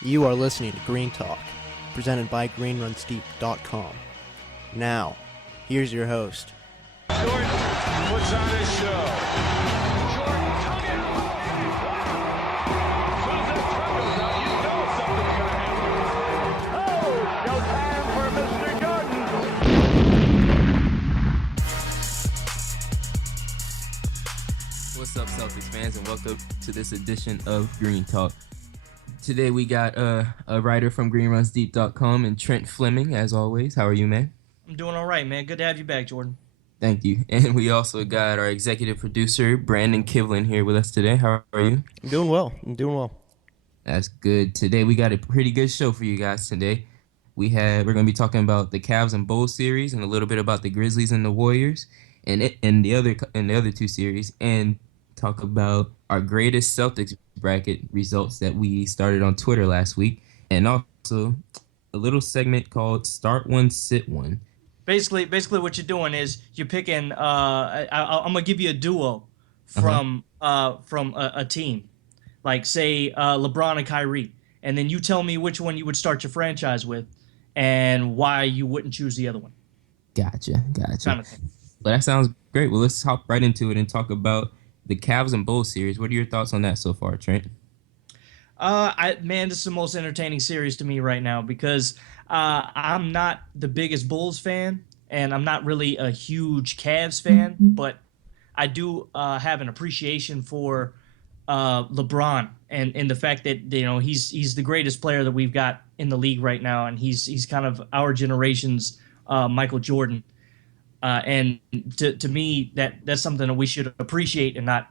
You are listening to GreenTalk, presented by GreenRunsDeep.com. Now, here's your host. Jordan puts on his show. Jordan, tug it. As soon as that truck goes out, you know something's going to happen. Oh, showtime for Mr. Jordan. What's up, Celtics fans, and welcome to this edition of Green Talk. Today we got a writer from GreenRunsDeep.com and Trent Fleming, as always. How are you, man? I'm doing all right, man. Good to have you back, Jordan. Thank you. And we also got our executive producer, Brandon Kivlin, here with us today. How are you? I'm doing well. That's good. Today we got a pretty good show for you guys today. We're going to be talking about the Cavs and Bulls series and a little bit about the Grizzlies and the Warriors and the other two series, and talk about our greatest Celtics bracket results that we started on Twitter last week, and also a little segment called Start One, Sit One. Basically, what you're doing is you're picking. I'm gonna give you a duo from a team, like say LeBron and Kyrie, and then you tell me which one you would start your franchise with, and why you wouldn't choose the other one. Gotcha. Kind of thing. Well, that sounds great. Well, let's hop right into it and talk about the Cavs and Bulls series. What are your thoughts on that so far, Trent? This is the most entertaining series to me right now because I'm not the biggest Bulls fan, and I'm not really a huge Cavs fan, but I do have an appreciation for LeBron and the fact that he's the greatest player that we've got in the league right now, and he's kind of our generation's Michael Jordan. And to me, that's something that we should appreciate and not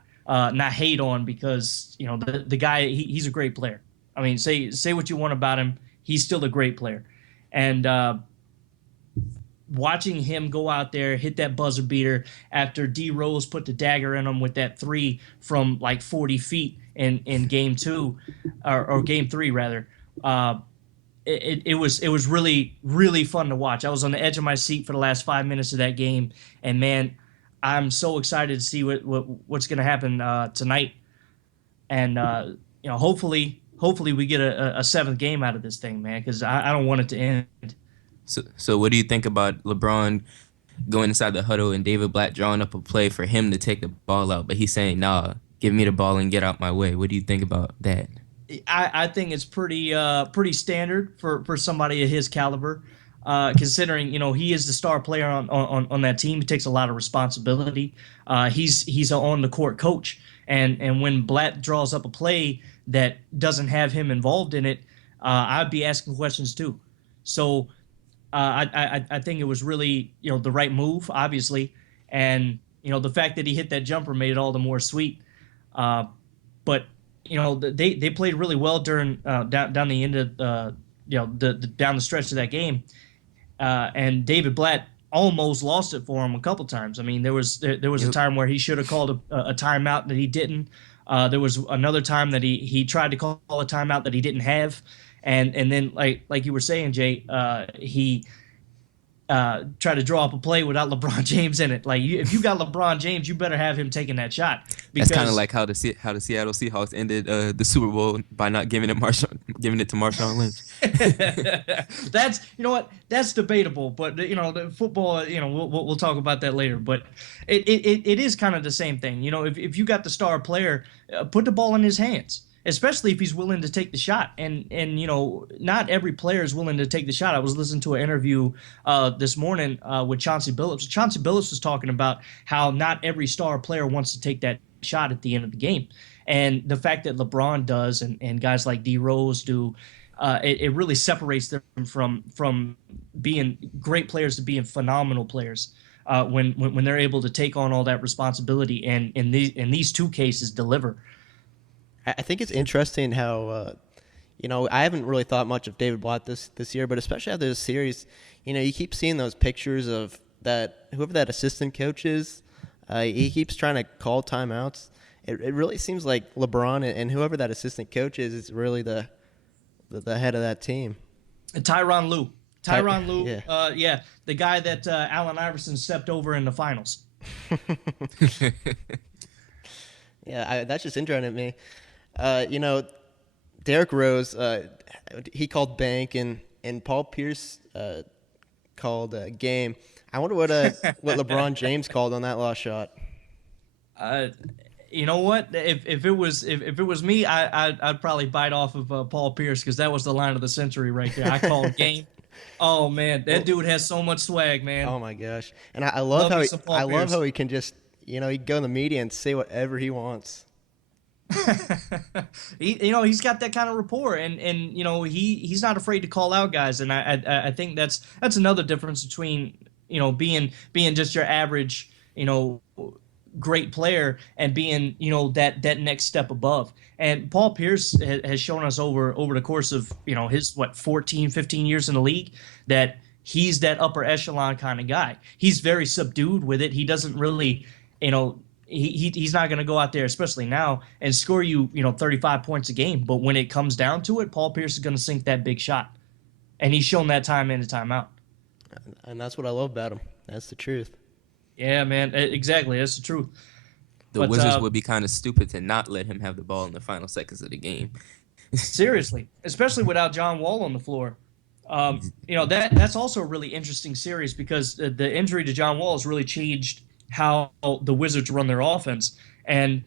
hate on, because the guy, he's a great player. I mean, say what you want about him, he's still a great player. And watching him go out there, hit that buzzer beater after D Rose put the dagger in him with that three from like 40 feet in game two, or game three rather. It was really, really fun to watch. I was on the edge of my seat for the last 5 minutes of that game, and man, I'm so excited to see what's going to happen tonight. And hopefully we get a seventh game out of this thing, man, because I don't want it to end. So what do you think about LeBron going inside the huddle and David Blatt drawing up a play for him to take the ball out, but he's saying, "Nah, give me the ball and get out my way"? What do you think about that? I think it's pretty standard for somebody of his caliber, considering he is the star player on that team. He takes a lot of responsibility. He's an on the court coach, and when Blatt draws up a play that doesn't have him involved in it, I'd be asking questions too. So I think it was really the right move, obviously, and the fact that he hit that jumper made it all the more sweet. But they played really well during down the end of down the stretch of that game, and David Blatt almost lost it for him a couple times. I mean, there was a time where he should have called a timeout that he didn't. There was another time that he tried to call a timeout that he didn't have, and then like you were saying, Jay, he try to draw up a play without LeBron James in it. Like, if you got LeBron James, you better have him taking that shot. That's kind of like how the Seattle Seahawks ended the Super Bowl by not giving it to Marshawn Lynch. That's that's debatable, but the football, we'll talk about that later. But it is kind of the same thing. If you got the star player, put the ball in his hands, especially if he's willing to take the shot. And not every player is willing to take the shot. I was listening to an interview this morning with Chauncey Billups. Chauncey Billups was talking about how not every star player wants to take that shot at the end of the game. And the fact that LeBron does and guys like D Rose do, it really separates them from being great players to being phenomenal players when they're able to take on all that responsibility and in these two cases deliver. I think it's interesting how, I haven't really thought much of David Blatt this year, but especially after this series, you keep seeing those pictures of whoever that assistant coach is. He keeps trying to call timeouts. It really seems like LeBron and whoever that assistant coach is really the head of that team. And Tyronn Lue. Yeah. The guy that Allen Iverson stepped over in the finals. Yeah, that's just interesting to me. Derrick Rose he called bank and Paul Pierce called game. I wonder what LeBron James called on that last shot. You know what? If it was me, I'd probably bite off of Paul Pierce because that was the line of the century right there. I called game. Oh man, that dude has so much swag, man. Oh my gosh! And I love Love how me some Paul Pierce. he can just he can go in the media and say whatever he wants. He's got that kind of rapport, and he's not afraid to call out guys, and I think that's another difference between being just your average great player and being that next step above. And Paul Pierce has shown us over the course of his 14 15 years in the league that he's that upper echelon kind of guy. He's very subdued with it. He doesn't really he's not going to go out there, especially now, and score 35 points a game, but when it comes down to it, Paul Pierce is going to sink that big shot, and he's shown that time in and time out. And that's what I love about him. That's the truth. Yeah, man, exactly. That's the truth. The Wizards would be kind of stupid to not let him have the ball in the final seconds of the game. Seriously, especially without John Wall on the floor. That's also a really interesting series because the injury to John Wall has really changed how the Wizards run their offense. And,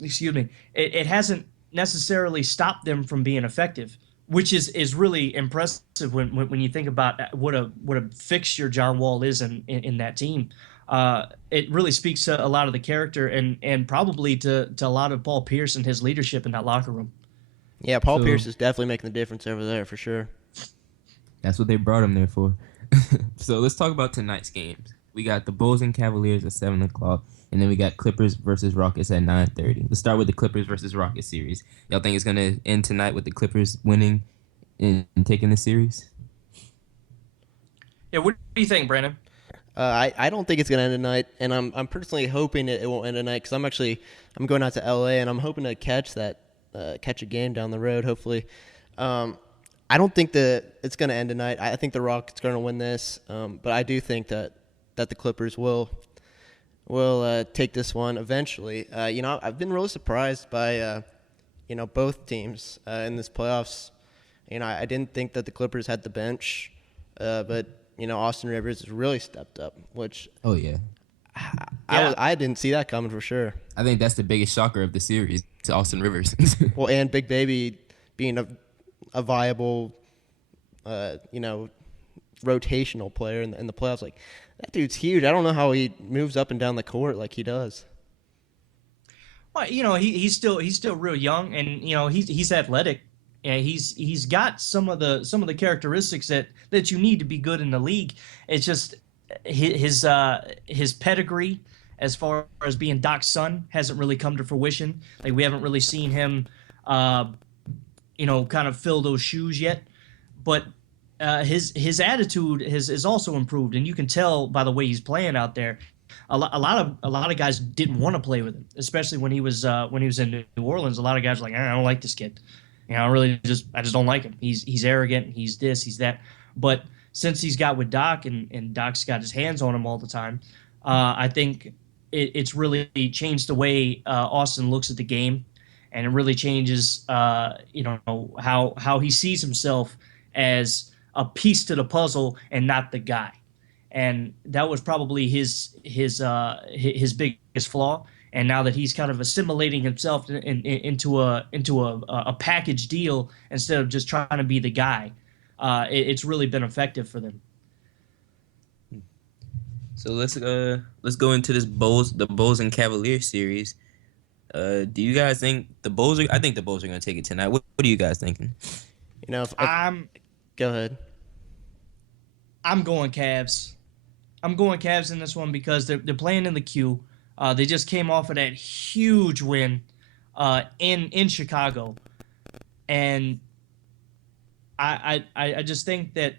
it hasn't necessarily stopped them from being effective, which is really impressive when you think about what a fixture John Wall is in that team. It really speaks to a lot of the character and probably to a lot of Paul Pierce and his leadership in that locker room. Yeah, Paul Pierce is definitely making the difference over there for sure. That's what they brought him there for. So let's talk about tonight's games. We got the Bulls and Cavaliers at 7 o'clock, and then we got Clippers versus Rockets at 9:30. Let's start with the Clippers versus Rockets series. Y'all think it's going to end tonight with the Clippers winning and taking the series? Yeah, what do you think, Brandon? I don't think it's gonna end tonight, and I'm personally hoping it won't end tonight because I'm going out to LA and I'm hoping to catch a game down the road. Hopefully, I don't think that it's gonna end tonight. I think the Rockets are gonna win this, but I do think that the Clippers will take this one eventually. I've been really surprised by both teams in this playoffs. I didn't think that the Clippers had the bench, but Austin Rivers has really stepped up, which I didn't see that coming for sure. I think that's the biggest shocker of the series to Austin Rivers. Well, and Big Baby being a viable, rotational player in the playoffs. Like, that dude's huge. I don't know how he moves up and down the court like he does. Well, he's still real young, and he's athletic. Yeah, he's got some of the characteristics that you need to be good in the league. It's just his pedigree as far as being Doc's son hasn't really come to fruition. Like, we haven't really seen him, kind of fill those shoes yet. But his attitude has also improved, and you can tell by the way he's playing out there. A lot of guys didn't want to play with him, especially when he was in New Orleans. A lot of guys were like, I don't like this kid. I just don't like him. He's arrogant. He's this, he's that. But since he's got with Doc and Doc's got his hands on him all the time, I think it's really changed the way Austin looks at the game, and it really changes, how he sees himself as a piece to the puzzle and not the guy. And that was probably his biggest flaw. And now that he's kind of assimilating himself into a package deal instead of just trying to be the guy, it's really been effective for them. So let's go into the Bulls and Cavaliers series. Do you guys think the Bulls are? I think the Bulls are going to take it tonight. What are you guys thinking? Go ahead. I'm going Cavs. I'm going Cavs in this one because they're playing in the Q. They just came off of that huge win in Chicago, and I just think that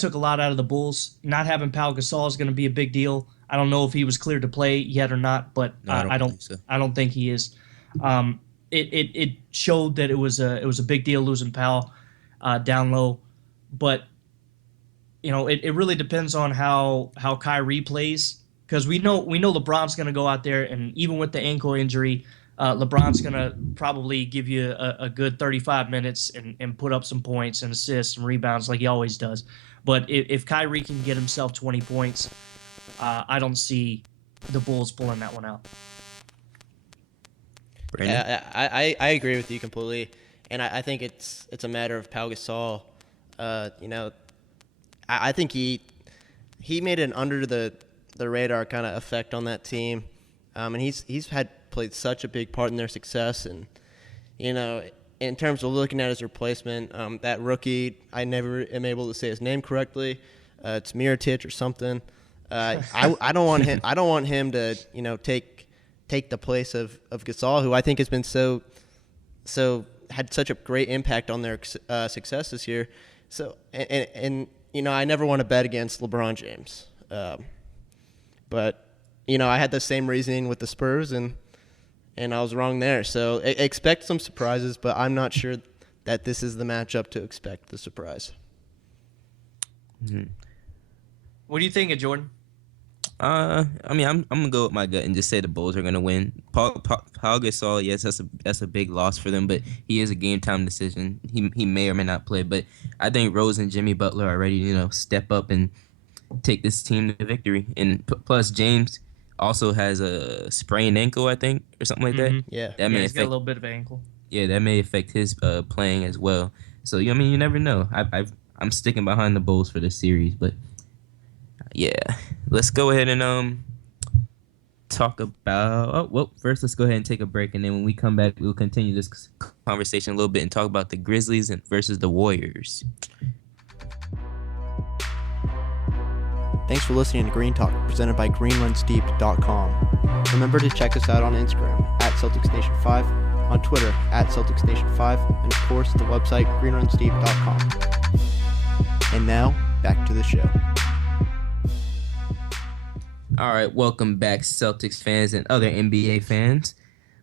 took a lot out of the Bulls. Not having Pau Gasol is going to be a big deal. I don't know if he was cleared to play yet or not, but No, I don't think he is. It showed that it was a big deal losing Pau down low, but it really depends on how Kyrie plays. Because we know LeBron's going to go out there, and even with the ankle injury, LeBron's going to probably give you a good 35 minutes and put up some points and assists and rebounds like he always does. But if Kyrie can get himself 20 points, I don't see the Bulls pulling that one out. Yeah, I agree with you completely, and I think it's a matter of Pau Gasol. I think he made an under the radar kind of effect on that team, and he's played such a big part in their success. And in terms of looking at his replacement, that rookie, I never am able to say his name correctly. It's Mirotic or something. I don't want him. I don't want him to take the place of Gasol, who I think has been so had such a great impact on their success this year. So and I never want to bet against LeBron James, but I had the same reasoning with the Spurs, and I was wrong there. So expect some surprises, but I'm not sure that this is the matchup to expect the surprise. Mm-hmm. What do you think of Jordan? I'm gonna go with my gut and just say the Bulls are gonna win. Paul Gasol, yes, that's a big loss for them, but he is a game time decision. He may or may not play, but I think Rose and Jimmy Butler are ready to step up and take this team to victory. And plus James also has a sprained ankle, I think, or something like that. Yeah, he's got a little bit of an ankle. Yeah, that may affect his playing as well. So you never know. I'm sticking behind the Bulls for this series, but. Yeah, let's go ahead and talk about. First let's go ahead and take a break, and then when we come back, we'll continue this conversation a little bit and talk about the Grizzlies versus the Warriors. Thanks for listening to Green Talk, presented by GreenRunsDeep.com. Remember to check us out on Instagram @CelticsNation5, on Twitter @CelticsNation5, and of course the website GreenRunsDeep.com. And now back to the show. All right, welcome back, Celtics fans and other NBA fans.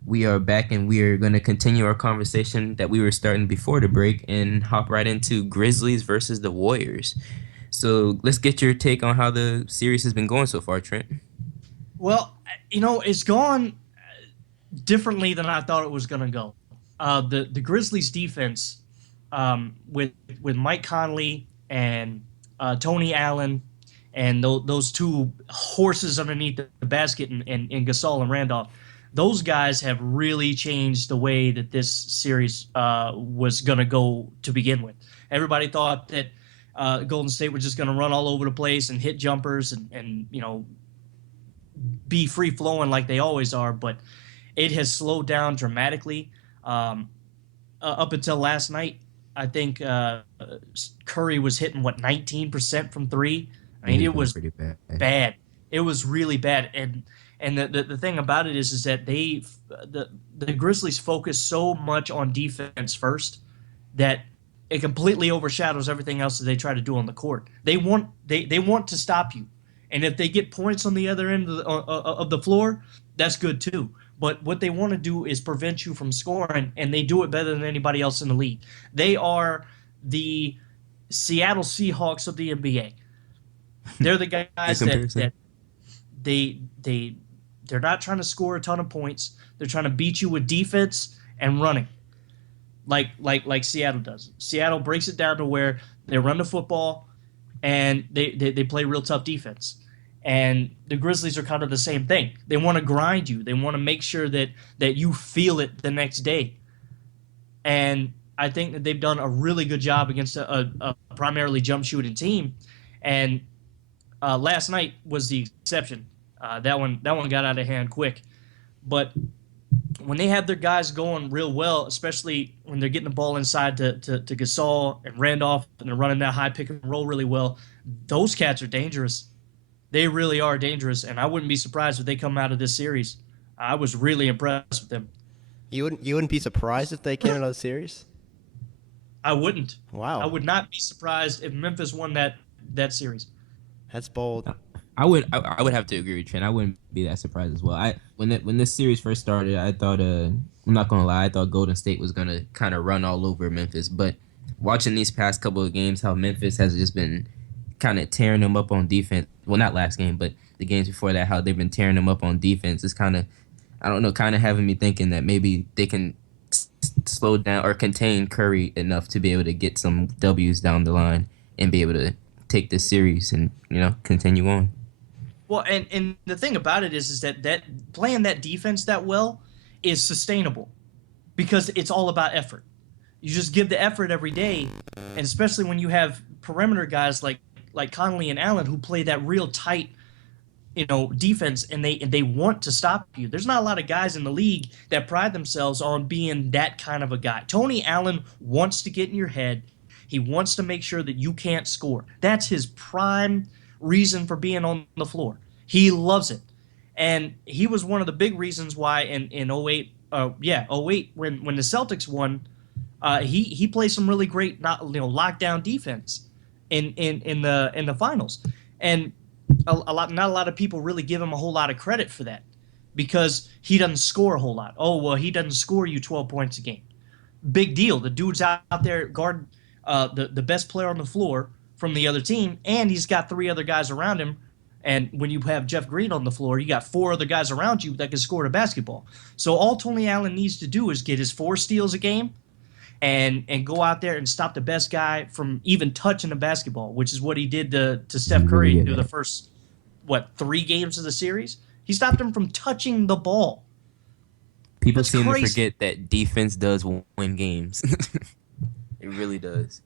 We are back, and we are going to continue our conversation that we were starting before the break and hop right into Grizzlies versus the Warriors. So let's get your take on how the series has been going so far, Trent. Well, it's gone differently than I thought it was going to go. The Grizzlies defense, with Mike Conley and Tony Allen, and those two horses underneath the basket in Gasol and Randolph, those guys have really changed the way that this series was going to go to begin with. Everybody thought that Golden State was just going to run all over the place and hit jumpers and be free-flowing like they always are, but it has slowed down dramatically. Up until last night, I think Curry was hitting, 19% from three? I mean, it was pretty bad. It was really bad, and the thing about it is that the Grizzlies focus so much on defense first that it completely overshadows everything else that they try to do on the court. They want to stop you, and if they get points on the other end of the floor, that's good too. But what they want to do is prevent you from scoring, and they do it better than anybody else in the league. They are the Seattle Seahawks of the NBA. They're the guys that they're not trying to score a ton of points. They're trying to beat you with defense and running, like Seattle does. Seattle breaks it down to where they run the football and they play real tough defense. And the Grizzlies are kind of the same thing. They want to grind you. They want to make sure that you feel it the next day. And I think that they've done a really good job against a primarily jump shooting team. And last night was the exception. That one got out of hand quick. But when they have their guys going real well, especially when they're getting the ball inside to Gasol and Randolph, and they're running that high pick and roll really well, those cats are dangerous. They really are dangerous, and I wouldn't be surprised if they come out of this series. I was really impressed with them. You wouldn't be surprised if they came out of the series? I wouldn't. Wow. I would not be surprised if Memphis won that series. That's bold. I would have to agree with Trent. I wouldn't be that surprised as well. When this series first started, I thought I'm not gonna lie, I thought Golden State was gonna kind of run all over Memphis. But watching these past couple of games, how Memphis has just been kind of tearing them up on defense. Well, not last game, but the games before that, how they've been tearing them up on defense. It's kind of, I don't know, kind of having me thinking that maybe they can slow down or contain Curry enough to be able to get some W's down the line and be able to take this series and continue on. Well, and the thing about it is that playing that defense that well is sustainable because it's all about effort. You just give the effort every day, and especially when you have perimeter guys like Conley and Allen who play that real tight, defense, and they want to stop you. There's not a lot of guys in the league that pride themselves on being that kind of a guy. Tony Allen wants to get in your head. He wants to make sure that you can't score. That's his prime reason for being on the floor. He loves it. And he was one of the big reasons why in 08, 08 when the Celtics won, he played some really great lockdown defense in the finals. And not a lot of people really give him a whole lot of credit for that because he doesn't score a whole lot. Oh, well, he doesn't score you 12 points a game. Big deal. The dude's out there guarding the best player on the floor from the other team, and he's got 3 other guys around him. And when you have Jeff Green on the floor, you got 4 other guys around you that can score the basketball. So all Tony Allen needs to do is get his 4 steals a game and go out there and stop the best guy from even touching the basketball, which is what he did to Steph Curry through the first, 3 games of the series. He stopped him from touching the ball. People seem to forget that defense does win games. It really does.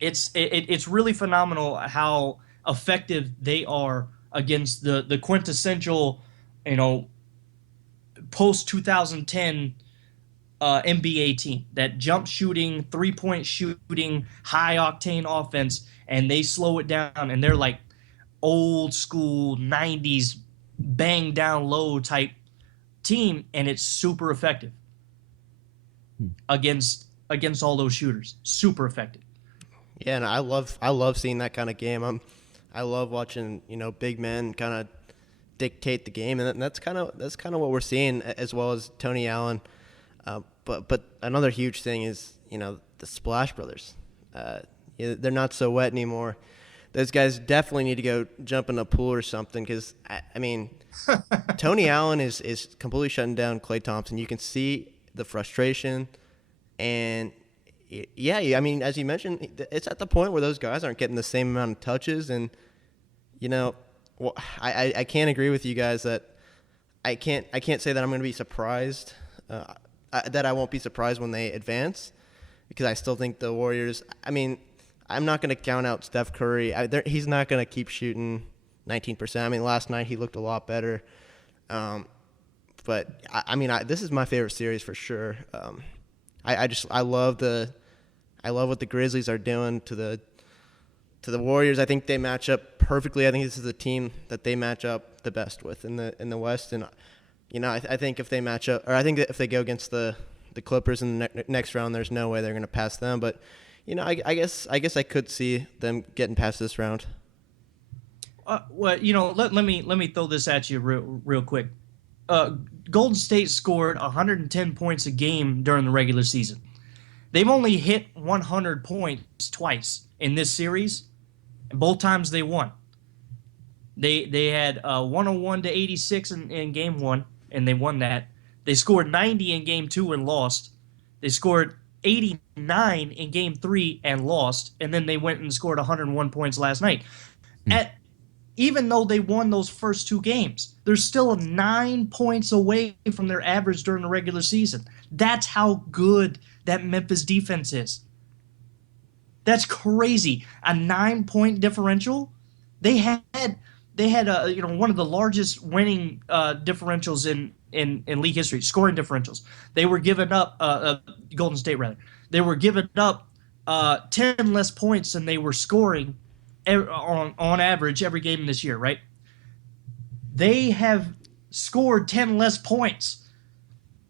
It's really phenomenal how effective they are against the quintessential, post 2010 NBA team, that jump shooting, 3-point shooting, high octane offense, and they slow it down, and they're like old school 90s bang down low type team, and it's super effective against all those shooters. Super effective. Yeah, and I love seeing that kind of game. I love watching big men kind of dictate the game, and that's kind of what we're seeing, as well as Tony Allen. But another huge thing is the Splash Brothers. They're not so wet anymore. Those guys definitely need to go jump in a pool or something, because I mean, Tony Allen is completely shutting down Klay Thompson. You can see the frustration, and yeah, I mean, as you mentioned, it's at the point where those guys aren't getting the same amount of touches, and I can't agree with you guys that I can't say that I'm going to be surprised, that I won't be surprised when they advance, because I still think the Warriors. I mean, I'm not going to count out Steph Curry. He's not going to keep shooting 19%. I mean, last night he looked a lot better. But this is my favorite series for sure. I love what the Grizzlies are doing to the Warriors. I think they match up perfectly. I think this is the team that they match up the best with in the West. And I think if they match up, or I think that if they go against the Clippers in the next round, there's no way they're going to pass them. But I guess I could see them getting past this round. Let me throw this at you real quick. Golden State scored 110 points a game during the regular season. They've only hit 100 points twice in this series, and both times they won. They had 101 to 86 in game 1, and they won that. They scored 90 in game 2 and lost. They scored 89 in game 3 and lost, and then they went and scored 101 points last night. Even though they won those first 2 games, they're still 9 points away from their average during the regular season. That's how good that Memphis defense is. That's crazy. A 9-point differential. They had one of the largest winning differentials in league history, scoring differentials. They were giving up Golden State rather. They were giving up 10 less points than they were scoring on average every game this year, right? They have scored 10 less points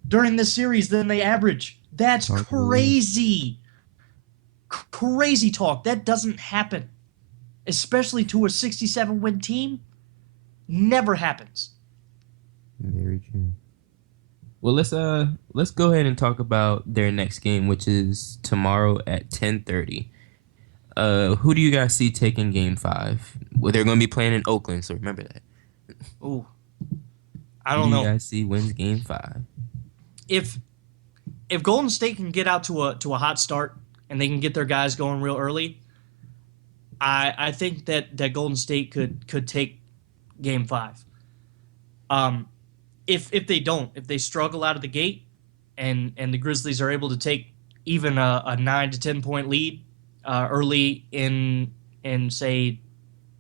during this series than they average. That's crazy. Crazy talk. That doesn't happen, especially to a 67-win team. Never happens. Very true. Well, let's go ahead and talk about their next game, which is tomorrow at 10:30. Who do you guys see taking Game 5? Well, they're going to be playing in Oakland, so remember that. Ooh. I Who don't do you know guys see wins Game 5? if Golden State can get out to a hot start and they can get their guys going real early. I think that Golden State could take Game 5. If they don't, if they struggle out of the gate, and the Grizzlies are able to take even a 9 to 10 point lead early in say,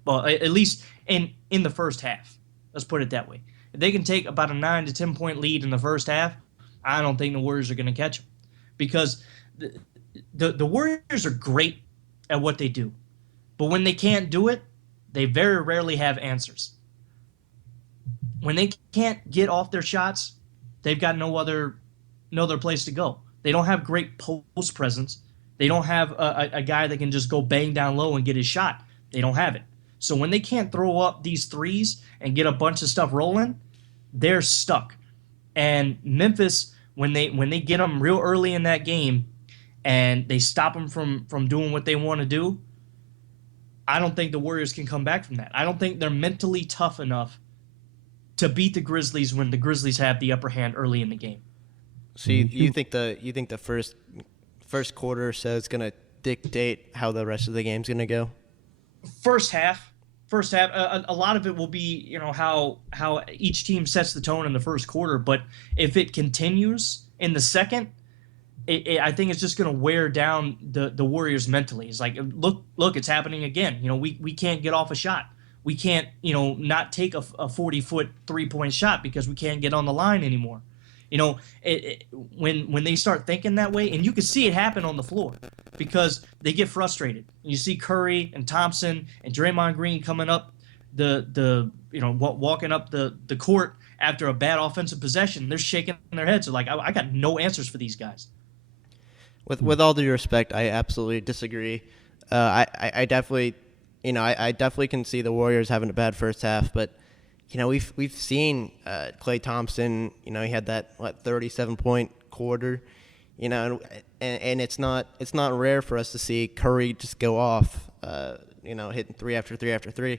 well, at least in the first half. Let's put it that way. If they can take about a 9 to 10 point lead in the first half, I don't think the Warriors are going to catch them, because the Warriors are great at what they do, but when they can't do it, they very rarely have answers. When they can't get off their shots, they've got no other place to go. They don't have great post presence. They don't have a guy that can just go bang down low and get his shot. They don't have it. So when they can't throw up these threes and get a bunch of stuff rolling, they're stuck. And Memphis, when they get them real early in that game and they stop them from doing what they want to do, I don't think the Warriors can come back from that. I don't think they're mentally tough enough to beat the Grizzlies when the Grizzlies have the upper hand early in the game. So you think the first quarter or so is going to dictate how the rest of the game's going to go? First half, a lot of it will be, how each team sets the tone in the first quarter. But if it continues in the second, I think it's just going to wear down the Warriors mentally. It's like, look, it's happening again. We can't get off a shot. We can't, not take a 40-foot 3-point shot because we can't get on the line anymore. When they start thinking that way, and you can see it happen on the floor because they get frustrated. You see Curry and Thompson and Draymond Green coming up walking up the court after a bad offensive possession. They're shaking their heads. They're like, I got no answers for these guys. With all due respect, I absolutely disagree. I definitely, I definitely can see the Warriors having a bad first half, but we've seen Klay Thompson. He had that 37-point quarter. And it's not rare for us to see Curry just go off. Hitting three after three after three.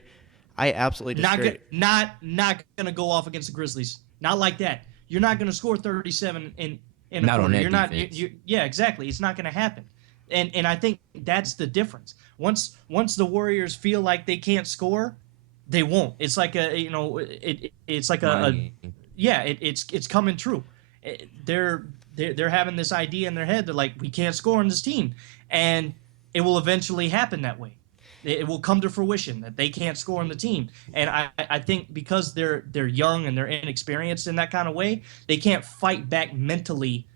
I absolutely disagree. Not gonna go off against the Grizzlies. Not like that. You're not gonna score 37 in a not quarter. On that You're not. defense. Yeah, exactly. It's not gonna happen. And I think that's the difference. Once the Warriors feel like they can't score, they won't. It's like it's like it's coming true. They're having this idea in their head. They're like, we can't score on this team, and it will eventually happen that way. It will come to fruition that they can't score on the team. And I think because they're young and they're inexperienced in that kind of way, they can't fight back mentally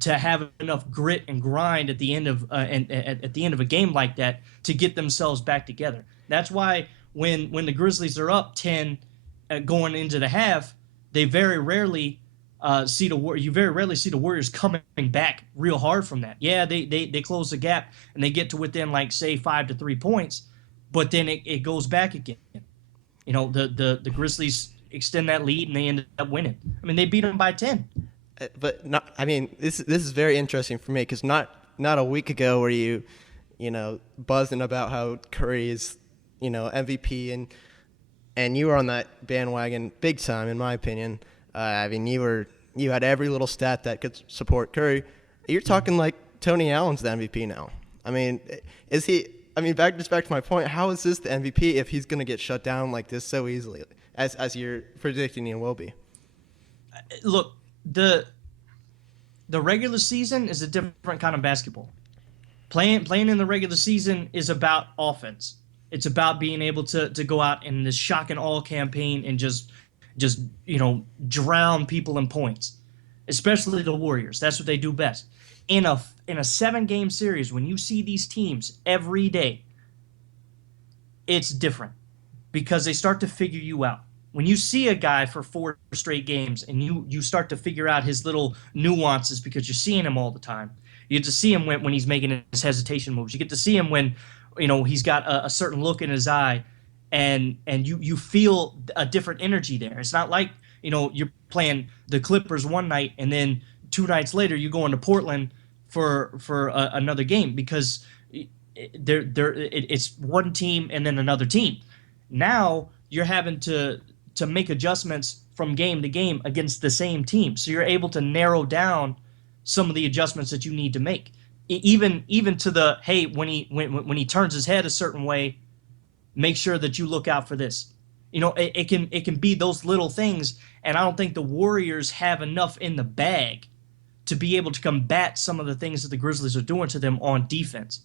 to have enough grit and grind at the end of at the end of a game like that to get themselves back together. That's why when the Grizzlies are up 10 going into the half, they very rarely see the Warriors coming back real hard from that. Yeah, they close the gap and they get to within, like, say 5 to 3 points, but then it goes back again. The Grizzlies extend that lead and they end up winning. I mean, they beat them by 10. But not. I mean, this is very interesting for me because not a week ago were you buzzing about how Curry is MVP and you were on that bandwagon big time, in my opinion. I mean, you had every little stat that could support Curry. You're talking like Tony Allen's the MVP now. I mean, is he? I mean, back to my point. How is this the MVP if he's going to get shut down like this so easily, as you're predicting he will be? Look, the regular season is a different kind of basketball. Playing in the regular season is about offense. It's about being able to go out in this shock and awe campaign and just drown people in points, especially the Warriors. That's what they do best. In a 7-game series, when you see these teams every day, it's different because they start to figure you out. When you see a guy for 4 straight games and you start to figure out his little nuances because you're seeing him all the time. You get to see him when he's making his hesitation moves. You get to see him when he's got a certain look in his eye. And you feel a different energy there. It's not like, you're playing the Clippers one night and then 2 nights later you go into Portland for another game because it's one team and then another team. Now you're having to make adjustments from game to game against the same team. So you're able to narrow down some of the adjustments that you need to make. Even to the, hey, when he turns his head a certain way, make sure that you look out for this. It can be those little things, and I don't think the Warriors have enough in the bag to be able to combat some of the things that the Grizzlies are doing to them on defense.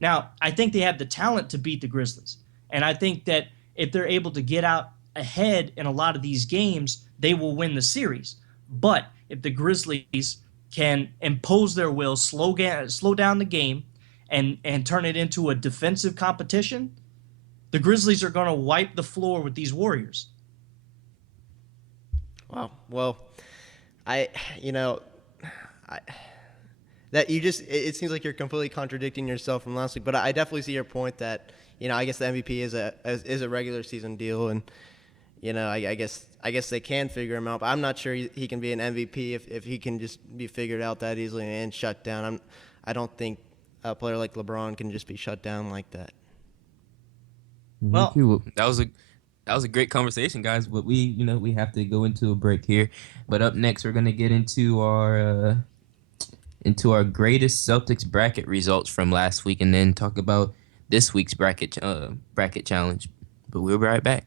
Now, I think they have the talent to beat the Grizzlies, and I think that if they're able to get out ahead in a lot of these games, they will win the series. But if the Grizzlies can impose their will, slow down the game, and turn it into a defensive competition, the Grizzlies are going to wipe the floor with these Warriors. Wow. Well, it seems like you're completely contradicting yourself from last week, but I definitely see your point that, I guess the MVP is a regular season deal, and I guess they can figure him out, but I'm not sure he can be an MVP if he can just be figured out that easily and shut down. I don't think a player like LeBron can just be shut down like that. Well, that was a great conversation, guys. But we have to go into a break here. But up next, we're gonna get into our greatest Celtics bracket results from last week, and then talk about this week's bracket challenge. But we'll be right back.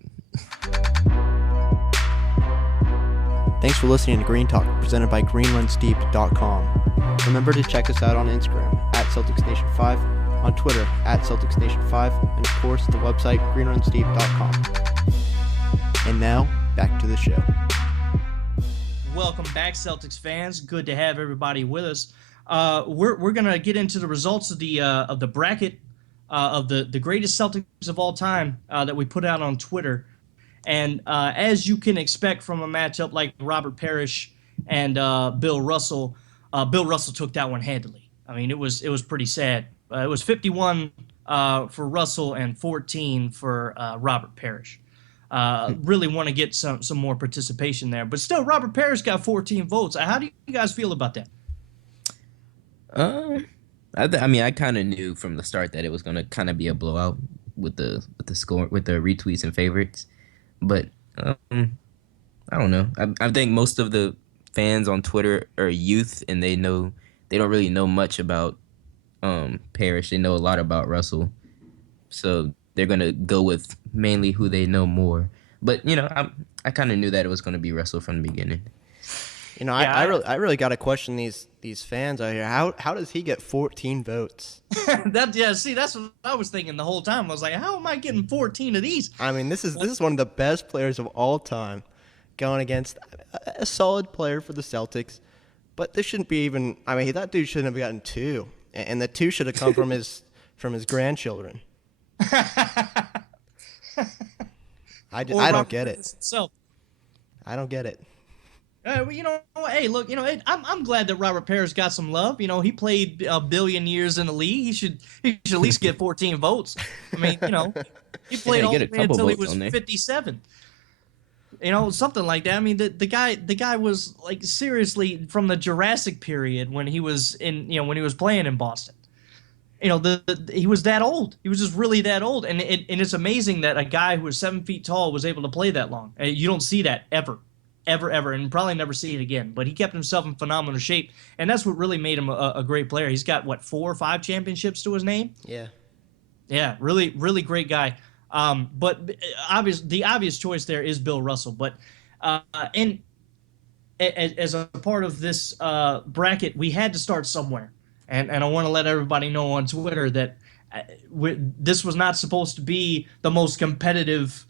Thanks for listening to GreenTalk, presented by GreenRunSteep.com. Remember to check us out on Instagram @CelticsNation5, on Twitter @CelticsNation5, and of course the website GreenRunSteep.com. And now, back to the show. Welcome back, Celtics fans. Good to have everybody with us. We're gonna get into the results of the bracket of the greatest Celtics of all time that we put out on Twitter. And as you can expect from a matchup like Robert Parrish and Bill Russell took that one handily. I mean, it was pretty sad. It was 51 for Russell and 14 for Robert Parrish. Really want to get some more participation there, but still, Robert Parrish got 14 votes. How do you guys feel about that? I kind of knew from the start that it was gonna kind of be a blowout with the score, with the retweets and favorites. But I don't know. I think most of the fans on Twitter are youth, and they don't really know much about Parrish. They know a lot about Russell, so they're gonna go with mainly who they know more. But I kind of knew that it was gonna be Russell from the beginning. I really got to question these fans out here. How does he get 14 votes? That's what I was thinking the whole time. I was like, how am I getting 14 of these? I mean, this is one of the best players of all time going against a solid player for the Celtics. But this shouldn't be even. I mean, that dude shouldn't have gotten 2, and the 2 should have come from his grandchildren. I don't get it. So I don't get it. Hey, look, I'm glad that Robert Parrish got some love. He played a billion years in the league. He should at least get 14 votes. I mean, he played all the way until he was 57. Something like that. I mean, the guy was like seriously from the Jurassic period when he was when he was playing in Boston. He was that old. He was just really that old, and it's amazing that a guy who was 7 feet tall was able to play that long. You don't see that ever, and probably never see it again. But he kept himself in phenomenal shape, and that's what really made him a great player. He's got 4 or 5 championships to his name. Yeah, really, really great guy. But the obvious choice there is Bill Russell. But and as a part of this bracket, we had to start somewhere, and I want to let everybody know on Twitter that this was not supposed to be the most competitive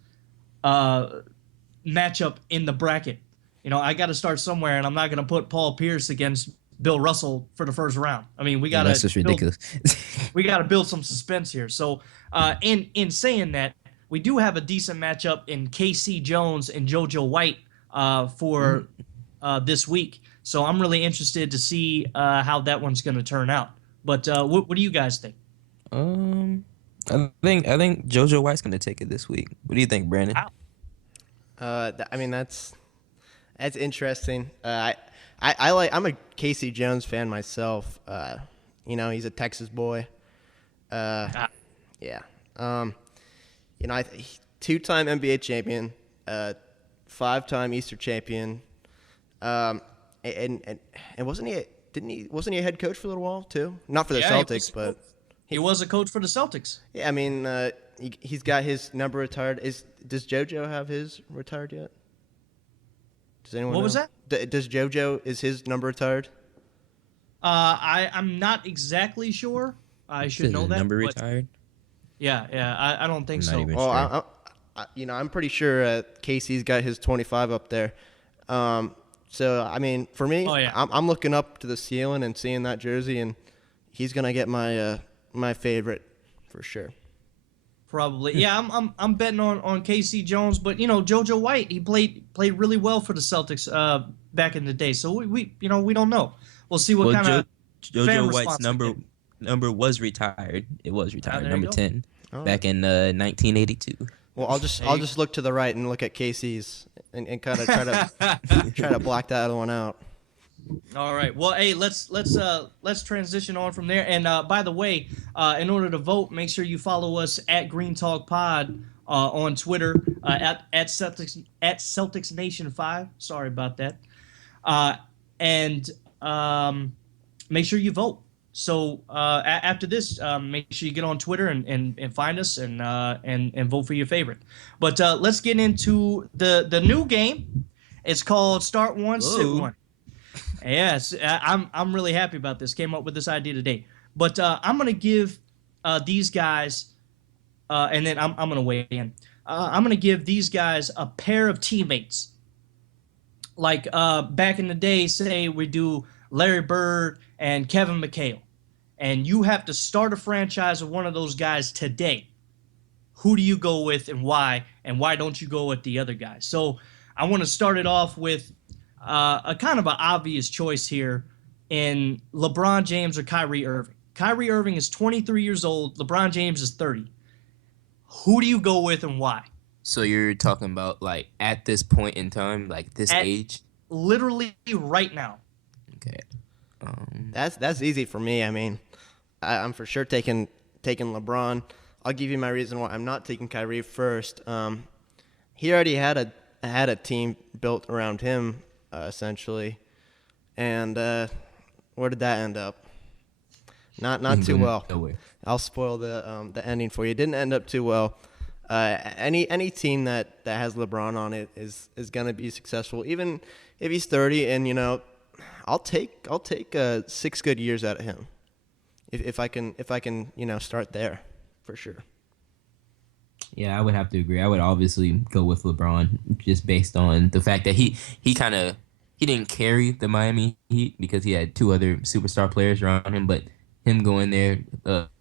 matchup in the bracket. I got to start somewhere, and I'm not going to put Paul Pierce against Bill Russell for the first round. I mean, we got to. That's just ridiculous. We got to build some suspense here. So, in saying that, we do have a decent matchup in KC Jones and JoJo White for this week. So I'm really interested to see how that one's going to turn out. But what do you guys think? I think JoJo White's going to take it this week. What do you think, Brandon? Wow. I mean, that's interesting. I'm a Casey Jones fan myself. He's a Texas boy. Yeah. 2-time NBA champion, 5-time Easter champion. And wasn't he a head coach for a little while too? Not for the Celtics, but he was a coach for the Celtics. Yeah, I mean, he's got his number retired. Does JoJo have his retired yet? Does anyone know? What was that? Does JoJo, is his number retired? I'm not exactly sure. I should know that. Number retired? Yeah. I don't think so. Well, sure. I'm pretty sure Casey's got his 25 up there. So I mean, for me, I'm looking up to the ceiling and seeing that jersey, and he's gonna get my favorite for sure. Probably, yeah. I'm betting on KC Jones, but JoJo White, he played really well for the Celtics back in the day. So we don't know. We'll see what kind of JoJo White's number was retired. It was retired, number 10, back in 1982. Well, I'll just look to the right and look at Casey's and kind of try to block that other one out. All right. Well, hey, let's transition on from there. And by the way, in order to vote, make sure you follow us at GreenTalk Pod on Twitter at Celtics Nation 5. Sorry about that. And make sure you vote. So after this, make sure you get on Twitter and find us and vote for your favorite. But let's get into the new game. It's called Start One, Sit One. Yes, I'm really happy about this. Came up with this idea today. But I'm gonna give these guys, and then I'm gonna weigh in. I'm gonna give these guys a pair of teammates. Like back in the day, say we do Larry Bird and Kevin McHale. And you have to start a franchise with one of those guys today. Who do you go with and why? And why don't you go with the other guys? So I want to start it off with a kind of an obvious choice here in LeBron James or Kyrie Irving. Kyrie Irving is 23 years old. LeBron James is 30. Who do you go with and why? So you're talking about like at this point in time, like this age? Literally right now. Okay. That's easy for me. I mean, I'm for sure taking LeBron. I'll give you my reason why I'm not taking Kyrie first. He already had a team built around him, essentially, and where did that end up? Not too well. I'll spoil the ending for you. It didn't end up too well. Any team that has LeBron on it is gonna be successful, even if he's 30. And I'll take 6 good years out of him, if I can start there, for sure. Yeah, I would have to agree. I would obviously go with LeBron just based on the fact that he didn't carry the Miami Heat because he had 2 other superstar players around him, but him going there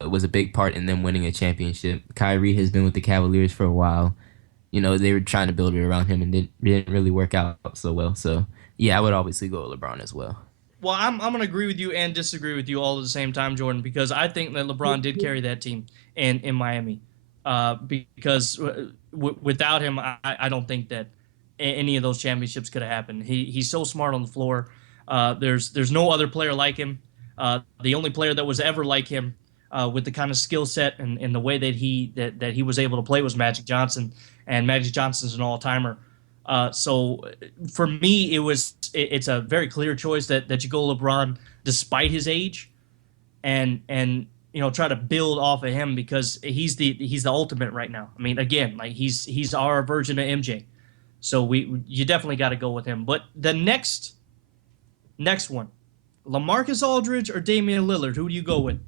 was a big part in them winning a championship. Kyrie has been with the Cavaliers for a while. They were trying to build it around him and didn't really work out so well. So yeah, I would obviously go with LeBron as well. Well, I'm going to agree with you and disagree with you all at the same time, Jordan, because I think that LeBron did carry that team in Miami. Because without him, I don't think that any of those championships could have happened. He's so smart on the floor. There's no other player like him. The only player that was ever like him with the kind of skill set and the way that he was able to play was Magic Johnson, and Magic Johnson's an all-timer. So for me, it's a very clear choice that you go LeBron despite his age, and try to build off of him because he's the ultimate right now. I mean, again, like he's our version of MJ. So you definitely got to go with him. But the next one, LaMarcus Aldridge or Damian Lillard, who do you go with?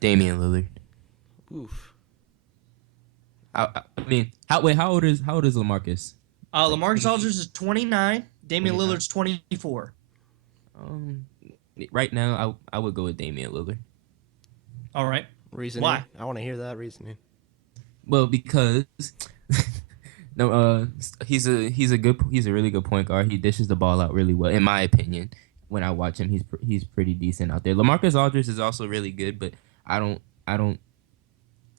Damian Lillard. Oof. I mean, how old is LaMarcus? LaMarcus Aldridge is 29. Damian Lillard's 24. Right now, I would go with Damian Lillard. All right. Reasoning? Why? I want to hear that reasoning. Well, because he's a really good point guard. He dishes the ball out really well, in my opinion. When I watch him, he's pretty decent out there. LaMarcus Aldridge is also really good, but I don't.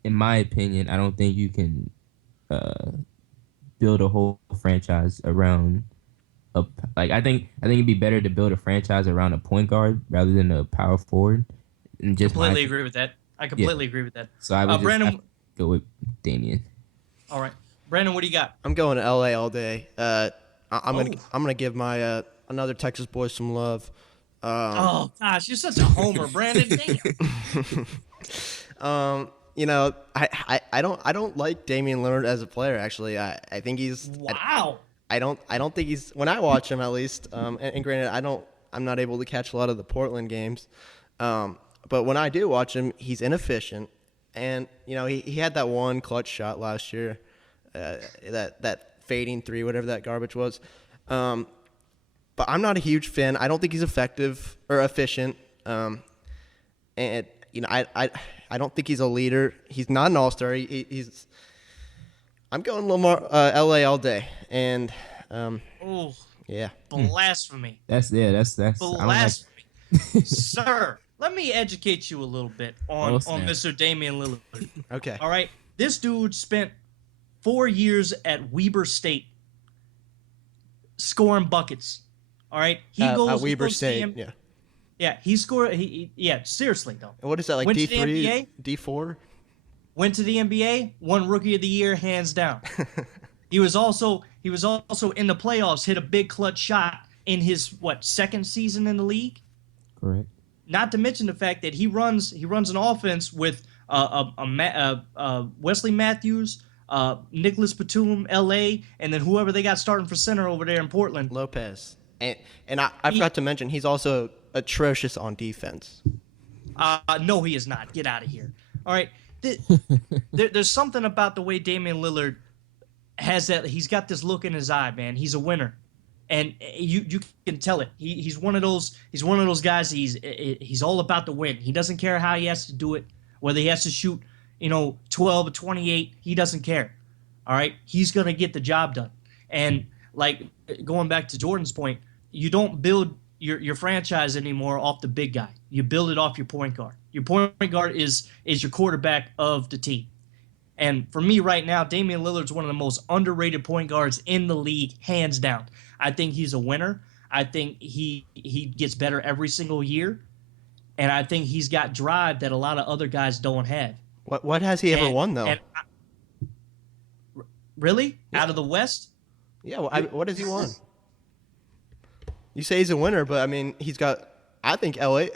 In my opinion, I don't think you can build a whole franchise around I think it'd be better to build a franchise around a point guard rather than a power forward. And just completely agree with that. I completely agree with that. So I would Brandon, go with Damian. All right. Brandon, what do you got? I'm going to LA all day. I'm Oh. gonna give my another Texas boy some love. Oh gosh, you're such a homer, Brandon. Damn. I don't like Damian Lillard as a player. Actually, I think he's. Wow. I don't think he's. When I watch him, at least, and granted, I'm not able to catch a lot of the Portland games, but when I do watch him, he's inefficient, and he had that one clutch shot last year, that fading three, whatever that garbage was. But I'm not a huge fan. I don't think he's effective or efficient. And I don't think he's a leader. He's not an all-star. He's. I'm going a little more LA all day, and Oh, yeah. blasphemy. That's I don't like. Blasphemy. Sir, let me educate you a little bit on snap. Mr. Damian Lillard. Okay. All right. This dude spent 4 years at Weber State scoring buckets. All right. At Weber he goes to State. the Yeah. Yeah, he scored. Yeah, seriously though. And what is that, like Went to the D3, NBA? D4? Went to the NBA, won Rookie of the Year hands down. He was also in the playoffs, hit a big clutch shot in his second season in the league. Correct. Not to mention the fact that he runs an offense with Wesley Matthews, Nicholas Batum, L.A., and then whoever they got starting for center over there in Portland. Lopez. And I forgot to mention, he's also atrocious on defense. No, he is not. Get out of here. All right. There's something about the way Damian Lillard has that. He's got this look in his eye, man. He's a winner, and you can tell it. He's one of those. He's one of those guys. He's all about the win. He doesn't care how he has to do it, whether he has to shoot 12 or 28. He doesn't care. All right. He's gonna get the job done. And like going back to Jordan's point, you don't build your franchise anymore off the big guy. You build it off your point guard. Your point guard is your quarterback of the team. And for me right now, Damian Lillard's one of the most underrated point guards in the league, hands down. I think he's a winner. I think he gets better every single year. And I think he's got drive that a lot of other guys don't have. What has he ever won, though? Really? Yeah. Out of the West? Yeah, what has he won? You say he's a winner, but I mean, I think LA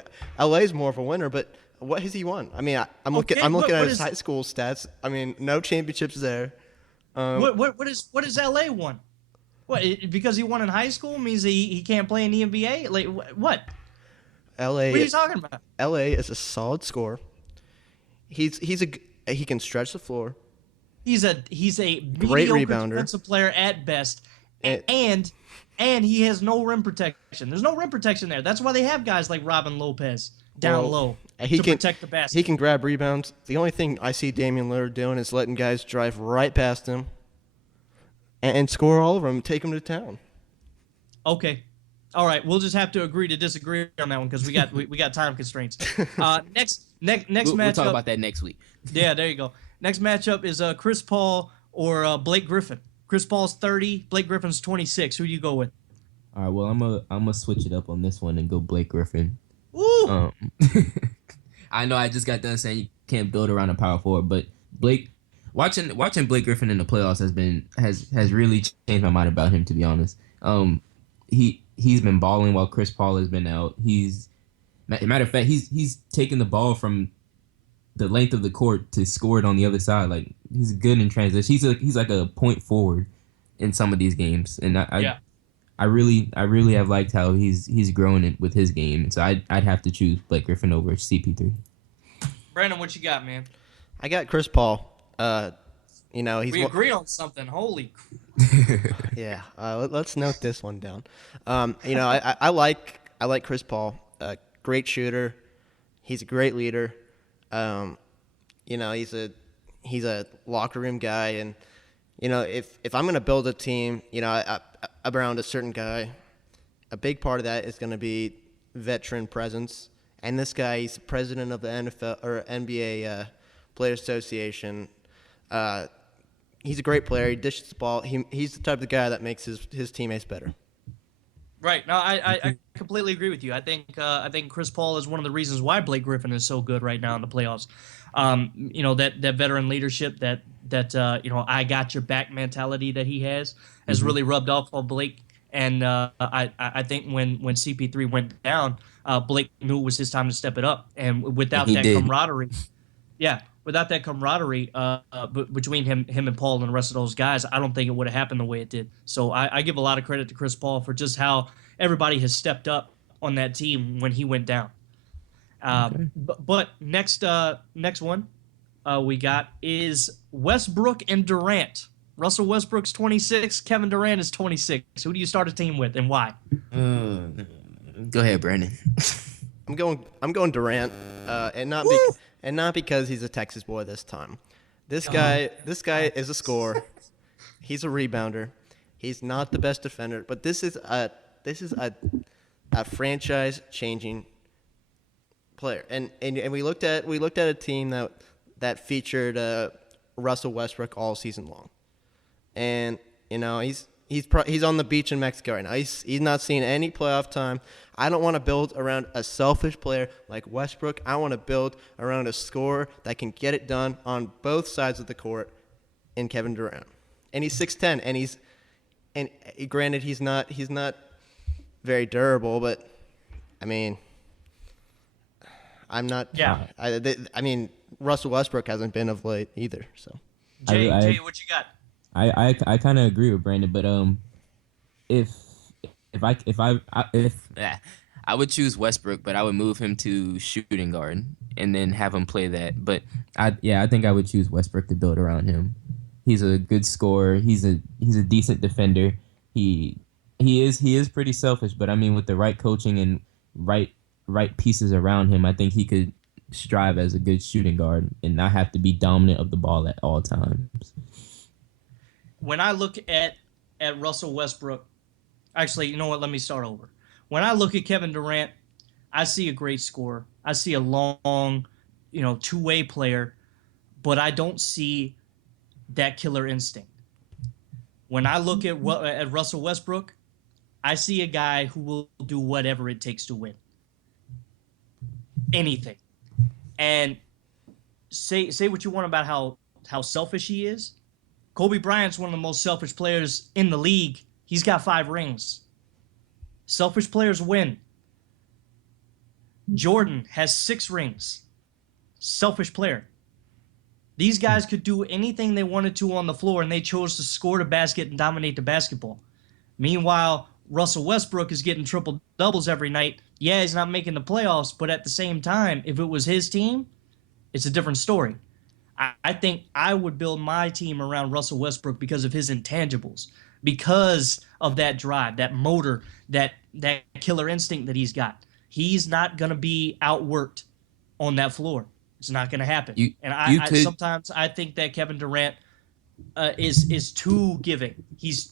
is more of a winner, but what has he won? I mean, I'm looking at his high school stats. I mean, no championships there. What is LA won? What, because he won in high school means he can't play in the NBA? Like what? LA. What are you talking about? LA is a solid scorer. He can stretch the floor. He's a great mediocre rebounder, defensive player at best, and he has no rim protection. There's no rim protection there. That's why they have guys like Robin Lopez down low to protect the basket. He can grab rebounds. The only thing I see Damian Lillard doing is letting guys drive right past him and score all over him and take him to town. Okay. All right, we'll just have to agree to disagree on that one because we got time constraints. Next matchup. We'll talk about that next week. Yeah, there you go. Next matchup is Chris Paul or Blake Griffin. Chris Paul's 30, Blake Griffin's 26. Who do you go with? All right, well, I'm gonna switch it up on this one and go Blake Griffin. Woo! I know I just got done saying you can't build around a power forward, but watching Blake Griffin in the playoffs has really changed my mind about him, to be honest. He's been balling while Chris Paul has been out. Matter of fact, he's taking the ball from the length of the court to score it on the other side. Like, he's good in transition. He's like a point forward in some of these games, and I really have liked how he's grown it with his game. So I'd have to choose Blake Griffin over CP3. Brandon, what you got, man? I got Chris Paul. We agree on something. Holy. Yeah. Let's note this one down. I like Chris Paul. Great shooter. He's a great leader. He's a locker room guy, and if I'm gonna build a team, around a certain guy, a big part of that is gonna be veteran presence. And this guy, he's the president of the NFL or NBA Players Association. He's a great player. He dishes the ball. He's the type of guy that makes his teammates better. Right. No, I completely agree with you. I think Chris Paul is one of the reasons why Blake Griffin is so good right now in the playoffs. That veteran leadership, that I got your back mentality that he has really rubbed off on Blake. And I think when CP3 went down, Blake knew it was his time to step it up. And And without he that did. camaraderie, yeah, without that camaraderie between him and Paul and the rest of those guys, I don't think it would have happened the way it did. So I give a lot of credit to Chris Paul for just how everybody has stepped up on that team when he went down. But next one we got is Westbrook and Durant. Russell Westbrook's 26. Kevin Durant is 26. Who do you start a team with and why? Go ahead, Brandon. I'm going Durant, and not because he's a Texas boy this time. This guy is a scorer. He's a rebounder. He's not the best defender, but this is a franchise changing player. And we looked at a team that featured Russell Westbrook all season long. And he's on the beach in Mexico right now. He's not seeing any playoff time. I don't want to build around a selfish player like Westbrook. I want to build around a scorer that can get it done on both sides of the court in Kevin Durant. And he's 6'10", and granted he's not very durable, but I mean, I'm not. Yeah. I mean, Russell Westbrook hasn't been of late either. So, Jay, what you got? I kind of agree with Brandon, but I would choose Westbrook, but I would move him to shooting guard and then have him play that. But I think I would choose Westbrook to build around him. He's a good scorer. He's a decent defender. He is pretty selfish, but I mean, with the right coaching and right pieces around him, I think he could strive as a good shooting guard and not have to be dominant of the ball at all times. When I look at Russell Westbrook, actually, you know what? Let me start over. When I look at Kevin Durant, I see a great scorer. I see a long, two-way player, but I don't see that killer instinct. When I look at Russell Westbrook, I see a guy who will do whatever it takes to win. Anything. And say what you want about how selfish he is. Kobe Bryant's one of the most selfish players in the league. He's got 5 rings. Selfish players win. Jordan has 6 rings. Selfish player. These guys could do anything they wanted to on the floor, and they chose to score the basket and dominate the basketball. Meanwhile, Russell Westbrook is getting triple doubles every night. Yeah, he's not making the playoffs, but at the same time, if it was his team, it's a different story. I think I would build my team around Russell Westbrook because of his intangibles, because of that drive, that motor, that killer instinct that he's got. He's not going to be outworked on that floor. It's not going to happen. Sometimes I think that Kevin Durant is too giving. He's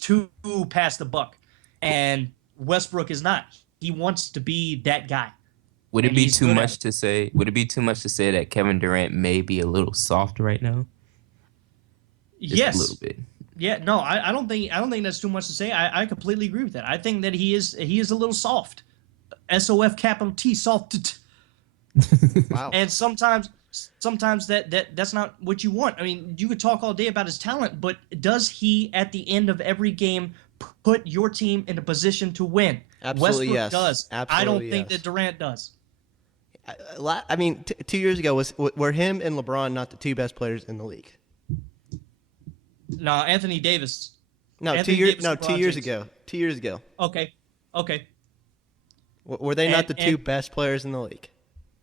too past the buck, and Westbrook is not. He wants to be that guy. Would it be too much to say? Would it be too much to say that Kevin Durant may be a little soft right now? Yes, a little bit. Yeah, no, I don't think that's too much to say. I completely agree with that. I think that he is a little soft. SOF capital T, soft. Wow. And sometimes that's not what you want. I mean, you could talk all day about his talent, but does he at the end of every game put your team in a position to win? Absolutely, Westbrook yes. does. Absolutely, I don't think yes. that Durant does. I mean, 2 years ago were him and LeBron not the 2 best players in the league? No, Anthony Davis. No, Anthony 2 years. Davis, No, LeBron 2 years James. ago. 2 years ago. Okay. Were they not the 2 And- best players in the league?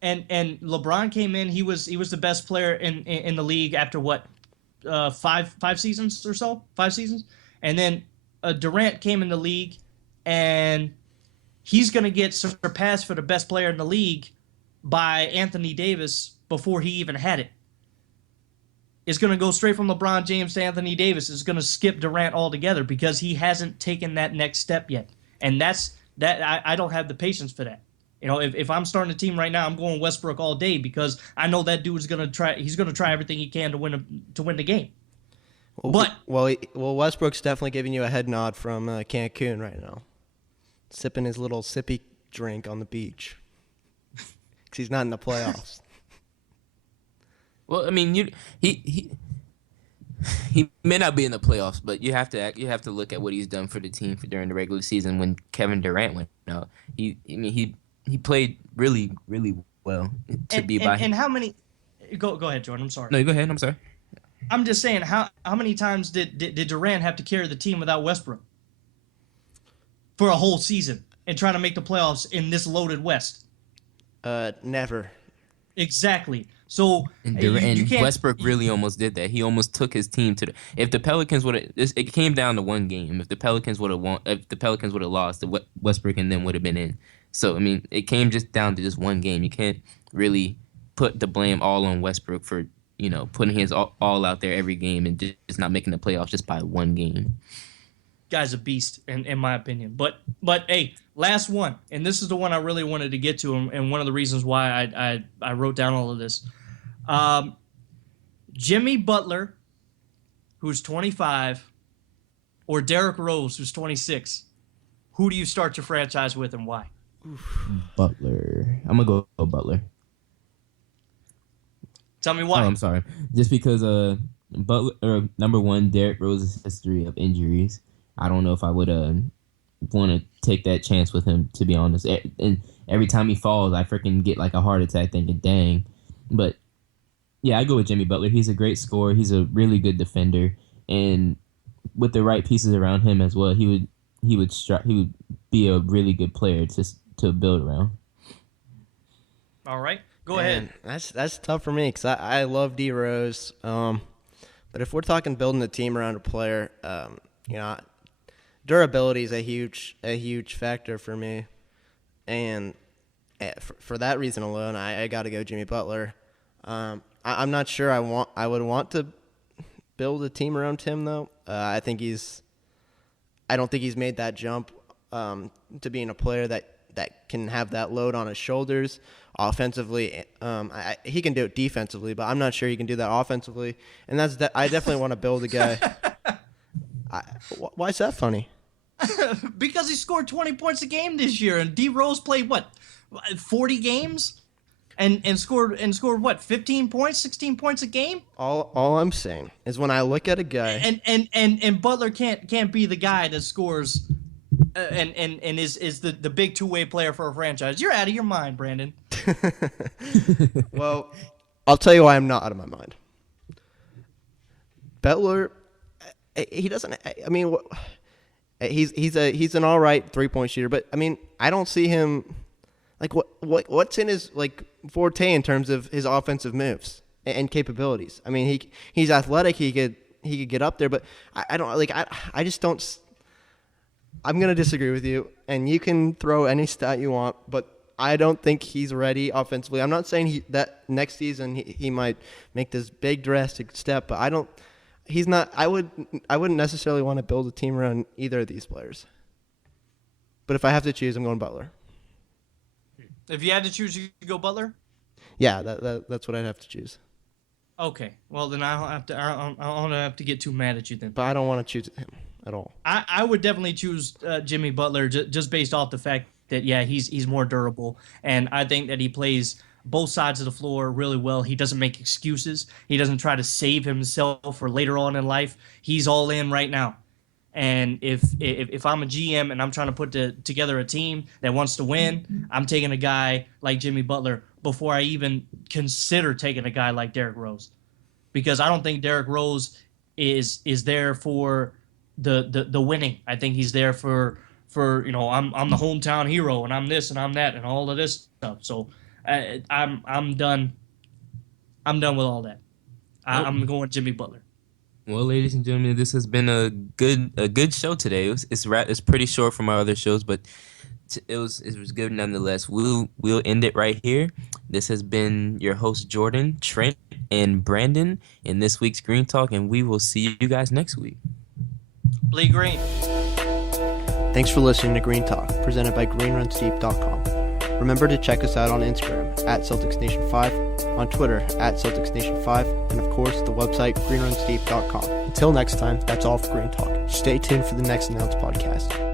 And LeBron came in. He was the best player in the league after what, 5 seasons or so, 5 seasons, and then Durant came in the league, and he's going to get surpassed for the best player in the league by Anthony Davis before he even had it. It's going to go straight from LeBron James to Anthony Davis. It's going to skip Durant altogether because he hasn't taken that next step yet, and I don't have the patience for that. If I'm starting a team right now, I'm going Westbrook all day because I know that dude's gonna try. He's gonna try everything he can to win the game. Well, Westbrook's definitely giving you a head nod from Cancun right now. sipping his little sippy drink on the beach. Because he's not in the playoffs. Well, I mean, he may not be in the playoffs, but you have to look at what he's done for the team during the regular season when Kevin Durant went out. He played really, really well And how many? Go ahead, Jordan. I'm sorry. No, go ahead. I'm sorry. I'm just saying, how many times did Durant have to carry the team without Westbrook for a whole season and trying to make the playoffs in this loaded West? Never. Exactly. So and Westbrook really almost did that. He almost took his team to the. If the Pelicans would have, it came down to one game. If the Pelicans would have lost, Westbrook and them would have been in. So I mean, it came just down to just one game. You can't really put the blame all on Westbrook for putting his all out there every game and just not making the playoffs just by one game. Guy's a beast, in my opinion. But hey, last one, and this is the one I really wanted to get to, and one of the reasons why I wrote down all of this. Jimmy Butler, who's 25, or Derrick Rose, who's 26. Who do you start your franchise with, and why? Butler. I'm gonna go Butler. Tell me why. Oh, I'm sorry. Just because Butler, number one, Derrick Rose's history of injuries. I don't know if I would want to take that chance with him, to be honest. And every time he falls, I freaking get like a heart attack thinking, dang. But yeah, I go with Jimmy Butler. He's a great scorer. He's a really good defender, and with the right pieces around him as well, he would be a really good player to build around. All right, go ahead. That's tough for me because I love D Rose. But if we're talking building a team around a player, durability is a huge factor for me, and for that reason alone, I got to go Jimmy Butler. I'm not sure I would want to build a team around him though. I don't think he's made that jump to being a player that can have that load on his shoulders offensively. He can do it defensively, but I'm not sure he can do that offensively. And I definitely want to build a guy. Why is that funny? Because he scored 20 points a game this year, and D Rose played 40 games, and scored what, 15 points, 16 points a game. All I'm saying is when I look at a guy, and Butler can't be the guy that scores, and is the big two-way player for a franchise. You're out of your mind, Brandon. Well, I'll tell you why I'm not out of my mind. Butler, he doesn't. I mean, he's an all right 3-point shooter, but I mean, I don't see him like what's in his like forte in terms of his offensive moves and capabilities. I mean, he's athletic. He could get up there, but I don't like. I just don't. I'm gonna disagree with you, and you can throw any stat you want, but I don't think he's ready offensively. I'm not saying that next season he might make this big drastic step, but I don't. He's not. I wouldn't necessarily want to build a team around either of these players. But if I have to choose, I'm going Butler. If you had to choose, you go Butler. Yeah, that's what I'd have to choose. Okay, well then I don't have to get too mad at you then. But I don't want to choose him at all. I would definitely choose Jimmy Butler just based off the fact that he's more durable, and I think that he plays both sides of the floor really well. He doesn't make excuses. He doesn't try to save himself for later on in life. He's all in right now. And if I'm a GM and I'm trying to put together a team that wants to win, I'm taking a guy like Jimmy Butler before I even consider taking a guy like Derrick Rose, because I don't think Derrick Rose is there for the winning. I think he's there for I'm the hometown hero and I'm this and I'm that and all of this stuff. So I'm done. I'm done with all that. I'm going Jimmy Butler. Well, ladies and gentlemen, this has been a good show today. It's pretty short from our other shows, but it was good nonetheless. We'll end it right here. This has been your host Jordan, Trent, and Brandon in this week's Green Talk, and we will see you guys next week. Bleed green. Thanks for listening to Green Talk, presented by GreenRunsDeep.com. Remember to check us out on Instagram @CelticsNation5, on Twitter @CelticsNation5, and of course the website GreenRunsDeep.com. Until next time, that's all for Green Talk. Stay tuned for the next announced podcast.